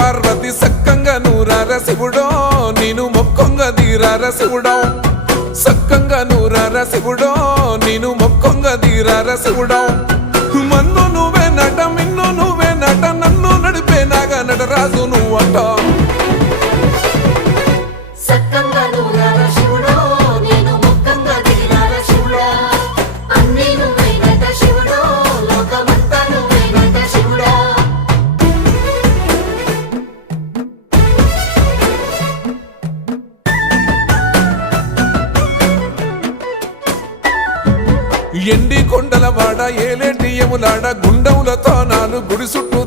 పార్వతి సక్కంగా నూరార శివుడో నేను మొక్కొంగ దీరార శివుడో సక్కంగా నూరార శివుడో నేను మొక్కొంగ దీరార శివుడో మన్ను నువ్వే నట మిన్ను నువ్వే నట నన్ను నడిపే నాగ నటరాజు నువ్వట ఎండి కొండల వాడ ఏలేటి యములాడ గుండములతో నాలు గుడి చుట్టూ